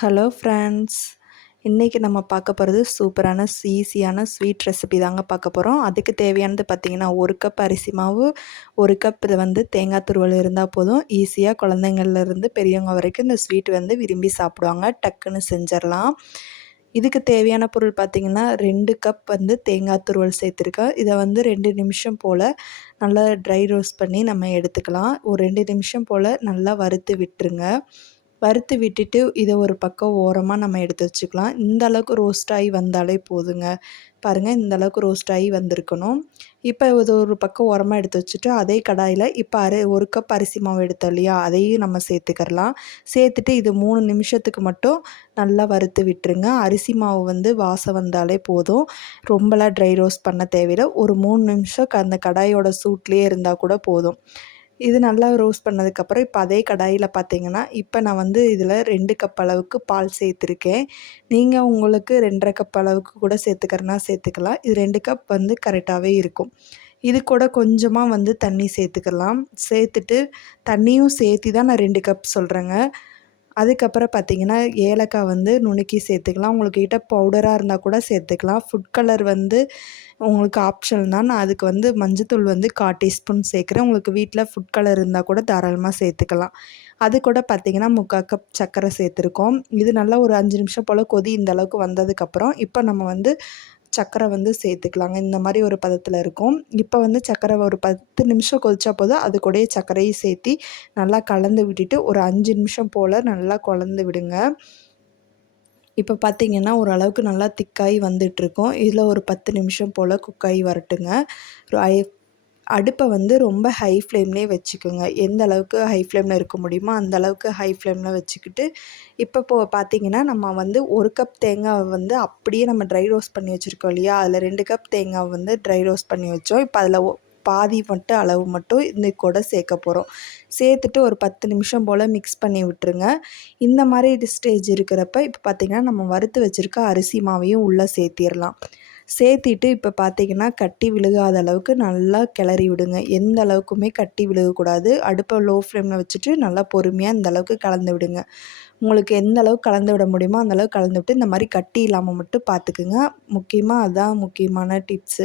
Hello friends, இன்றைக்கி நம்ம பார்க்க போகிறது சூப்பரான ஈஸியான ஸ்வீட் ரெசிபி தாங்க பார்க்க போகிறோம். அதுக்கு தேவையானது பார்த்திங்கன்னா 1 கப் அரிசி மாவு, 1 கப் இது தேங்காய் துருவல் இருந்தால் போதும். ஈஸியாக குழந்தைங்கள்லேருந்து பெரியவங்க வரைக்கும் இந்த ஸ்வீட் விரும்பி சாப்பிடுவாங்க. டக்குன்னு செஞ்சிடலாம். இதுக்கு தேவையான பொருள் பார்த்திங்கன்னா 2 கப் தேங்காய் துருவல் சேர்த்துருக்கேன். இதை 2 நிமிஷம் போல் நல்லா ட்ரை ரோஸ்ட் பண்ணி நம்ம எடுத்துக்கலாம். ஒரு 2 நிமிஷம் போல் நல்லா வறுத்து விட்டுருங்க. வறுத்து விட்டுட்டு இதை ஒரு பக்கம் ஓரமாக நம்ம எடுத்து வச்சுக்கலாம். இந்த அளவுக்கு ரோஸ்ட் ஆகி வந்தாலே போதுங்க. பாருங்கள், இந்த அளவுக்கு ரோஸ்ட் ஆகி வந்திருக்கணும். இப்போ இது ஒரு பக்கம் ஓரமாக எடுத்து வச்சுட்டு அதே கடாயில் இப்போ 1 கப் அரிசி மாவு எடுத்தோம் இல்லையா, அதையும் நம்ம சேர்த்துக்கிறலாம். சேர்த்துட்டு இது 3 நிமிஷத்துக்கு மட்டும் நல்லா வறுத்து விட்டுருங்க. அரிசி மாவு வாசம் வந்தாலே போதும். ரொம்பலாம் ட்ரை ரோஸ்ட் பண்ண தேவையில்லை. ஒரு 3 நிமிஷம் அந்த கடாயோட சூட்லேயே இருந்தால் கூட போதும். இது நல்லா ரோஸ்ட் பண்ணதுக்கப்புறம் இப்போ அதே கடாயில் பார்த்திங்கன்னா இப்போ நான் இதில் 2 கப் அளவுக்கு பால் சேர்த்துருக்கேன். நீங்கள் உங்களுக்கு 2.5 கப் அளவுக்கு கூட சேர்த்துக்கிறனா சேர்த்துக்கலாம். இது 2 கப் கரெக்டாகவே இருக்கும். இது கூட கொஞ்சமாக தண்ணி சேர்த்துக்கலாம். சேர்த்துட்டு தண்ணியும் சேர்த்து தான் நான் 2 கப் சொல்கிறேங்க. அதுக்கப்புறம் பார்த்திங்கன்னா ஏலக்காய் நுணுக்கி சேர்த்துக்கலாம். உங்களுக்கு கிட்ட பவுடராக இருந்தால் கூட சேர்த்துக்கலாம். ஃபுட் கலர் உங்களுக்கு ஆப்ஷன் தான். நான் அதுக்கு மஞ்சத்தூள் 1/4 டீஸ்பூன் சேர்க்குறேன். உங்களுக்கு வீட்டில் ஃபுட் கலர் இருந்தால் கூட தாராளமாக சேர்த்துக்கலாம். அது கூட பார்த்திங்கன்னா 3/4 கப் சர்க்கரை சேர்த்துருக்கோம். இது நல்லா ஒரு 5 நிமிஷம் போல் கொதி இந்த அளவுக்கு வந்ததுக்கப்புறம் இப்போ நம்ம சர்க்கரை சேர்த்துக்கலாங்க. இந்த மாதிரி ஒரு பதத்தில் இருக்கும். இப்போ சர்க்கரை ஒரு 10 நிமிஷம் கொதிச்சா போதும். அது கூடயே சர்க்கரையும் சேர்த்து நல்லா கலந்து விட்டுட்டு ஒரு 5 நிமிஷம் போல் நல்லா கலந்து விடுங்க. இப்போ பார்த்திங்கன்னா ஓரளவுக்கு நல்லா திக்காகி வந்துட்டுருக்கோம். இதில் ஒரு 10 நிமிஷம் போல் குக்காகி வரட்டுங்க. அடுப்பை ரொம்ப ஹை ஃப்ளேம்லேயே வச்சுக்கோங்க. எந்த அளவுக்கு ஹை ஃப்ளேமில் இருக்க முடியுமோ அந்த அளவுக்கு ஹை ஃப்ளேமில் வச்சுக்கிட்டு இப்போ பார்த்திங்கன்னா நம்ம 1 கப் தேங்காவை அப்படியே நம்ம ட்ரை ரோஸ்ட் பண்ணி வச்சுருக்கோம் இல்லையா, அதில் 2 கப் தேங்காவை ட்ரை ரோஸ்ட் பண்ணி வச்சோம். இப்போ அதில் பாதி மட்டும் அளவு மட்டும் இந்த கூட சேர்க்க போகிறோம். சேர்த்துட்டு ஒரு 10 நிமிஷம் போல் மிக்ஸ் பண்ணி விட்டுருங்க. இந்த மாதிரி ஸ்டேஜ் இருக்கிறப்ப இப்போ பார்த்திங்கன்னா நம்ம வறுத்து வச்சுருக்க அரிசி மாவையும் உள்ளே சேர்த்திடலாம். சேர்த்திட்டு இப்போ பார்த்திங்கன்னா கட்டி விழுகாத அளவுக்கு நல்லா கிளறி விடுங்க. எந்த அளவுக்குமே கட்டி விழுகக்கூடாது. அடுப்பை லோ ஃப்ளேமில் வச்சுட்டு நல்லா பொறுமையாக இந்த அளவுக்கு கலந்து விடுங்க. உங்களுக்கு எந்த அளவுக்கு கலந்து விட முடியுமோ அந்த அளவுக்கு கலந்து விட்டு இந்த மாதிரி கட்டி இல்லாமல் மட்டும் பார்த்துக்குங்க. முக்கியமாக அதுதான் முக்கியமான டிப்ஸு.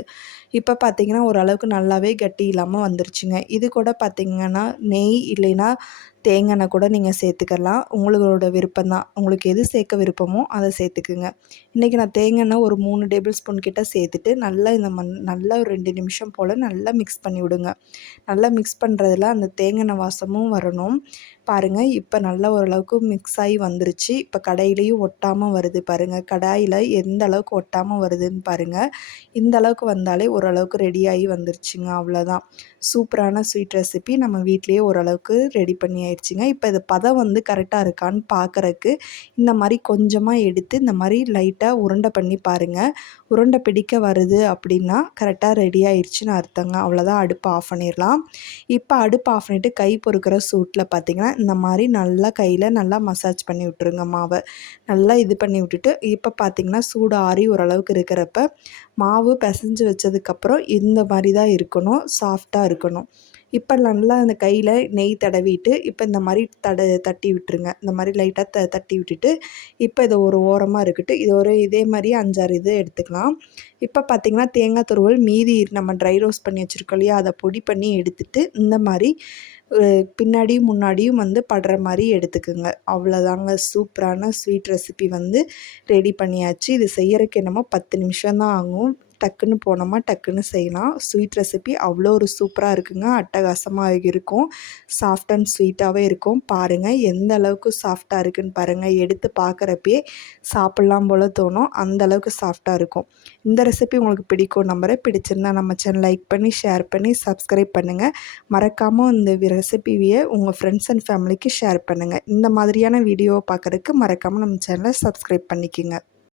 இப்போ பார்த்திங்கன்னா ஓரளவுக்கு நல்லாவே கட்டி இல்லாமல் வந்துருச்சுங்க. இது கூட பார்த்திங்கன்னா நெய் இல்லைன்னா தேங்காய் எண்ணெய் கூட நீங்கள் சேர்த்துக்கலாம். உங்களோட விருப்பம் தான். உங்களுக்கு எது சேர்க்க விருப்பமோ அதை சேர்த்துக்குங்க. இன்றைக்கி நான் தேங்காய் எண்ணெய் ஒரு 3 டேபிள் ஸ்பூன் கிட்ட சேர்த்துட்டு நல்லா இந்த நல்லா ஒரு 2 நிமிஷம் போல் நல்லா மிக்ஸ் பண்ணி விடுங்க. நல்லா மிக்ஸ் பண்ணுறதுல அந்த தேங்காய் எண்ணெய் வாசமும் வரணும். பாருங்கள், இப்போ நல்லா ஓரளவுக்கு மிக்ஸ் ஆகி வந்துருச்சு. இப்போ கடாயிலையும் ஒட்டாமல் வருது பாருங்கள். கடாயில் எந்த அளவுக்கு ஒட்டாமல் வருதுன்னு பாருங்கள். இந்த அளவுக்கு வந்தாலே ஓரளவுக்கு ரெடியாகி வந்துருச்சுங்க. அவ்வளோதான். சூப்பரான ஸ்வீட் ரெசிபி நம்ம வீட்லேயே ஓரளவுக்கு ரெடி பண்ணி ஆயிடுச்சுங்க. இப்போ இது பதம் கரெக்டாக இருக்கான்னு பார்க்குறக்கு இந்த மாதிரி கொஞ்சமாக எடுத்து இந்த மாதிரி லைட்டாக உருண்டை பண்ணி பாருங்கள். உருண்டை பிடிக்க வருது அப்படின்னா கரெக்டாக ரெடி ஆயிடுச்சுன்னு அர்த்தங்க. அவ்வளோதான். அடுப்பு ஆஃப் பண்ணிடலாம். இப்போ அடுப்பு ஆஃப் பண்ணிவிட்டு கை பொறுக்கிற சூட்டில் பார்த்திங்கன்னா இந்த மாதிரி நல்லா கையில் நல்லா மசாஜ் பண்ணி விட்டுருங்க. மாவை நல்லா இது பண்ணி விட்டுட்டு இப்போ பார்த்திங்கன்னா சூடு ஆறி ஓரளவுக்கு இருக்கிறப்ப மாவு பிசைஞ்சு வச்சதுக்கப்புறம் இந்த மாதிரி தான் இருக்கணும். சாஃப்டாக இருக்கணும். இப்போ நல்லா அந்த கையில் நெய் தடவிட்டு இப்போ இந்த மாதிரி தட்டி விட்டுருங்க. இந்த மாதிரி லைட்டாக தட்டி விட்டுட்டு இப்போ இது ஒரு ஓரமாக இருக்கட்டும். இது இதே மாதிரி 5-6 இது எடுத்துக்கலாம். இப்போ பார்த்திங்கன்னா தேங்காய் துருவல் மீதி நம்ம ட்ரை ரோஸ்ட் பண்ணி வச்சுருக்கோம் இல்லையா, அதை பொடி பண்ணி எடுத்துட்டு இந்த மாதிரி பின்னாடியும் முன்னாடியும் படுற மாதிரி எடுத்துக்குங்க. அவ்வளோதாங்க. சூப்பரான ஸ்வீட் ரெசிபி ரெடி பண்ணியாச்சு. இது செய்யறதுக்கு என்னமோ 10 நிமிஷம் தான் ஆகும். டக்குன்னு போனோமா டக்குன்னு செய்யலாம். ஸ்வீட் ரெசிபி அவ்வளோ ஒரு சூப்பராக இருக்குங்க. அட்டகாசமாக இருக்கும். சாஃப்ட் அண்ட் ஸ்வீட்டாகவே இருக்கும். பாருங்கள் எந்த அளவுக்கு சாஃப்டாக இருக்குதுன்னு பாருங்கள். எடுத்து பார்க்குறப்பே சாப்பிட்லாம் போல் தோணும். அந்த அளவுக்கு சாஃப்டாக இருக்கும். இந்த ரெசிபி உங்களுக்கு பிடிக்கும் நம்புறேன். பிடிச்சிருந்தா நம்ம சேனல் லைக் பண்ணி ஷேர் பண்ணி சப்ஸ்கிரைப் பண்ணுங்கள். மறக்காமல் இந்த ரெசிபியை உங்கள் ஃப்ரெண்ட்ஸ் அண்ட் ஃபேமிலிக்கு ஷேர் பண்ணுங்கள். இந்த மாதிரியான வீடியோவை பார்க்குறதுக்கு மறக்காமல் நம்ம சேனலை சப்ஸ்கிரைப் பண்ணிக்கோங்க.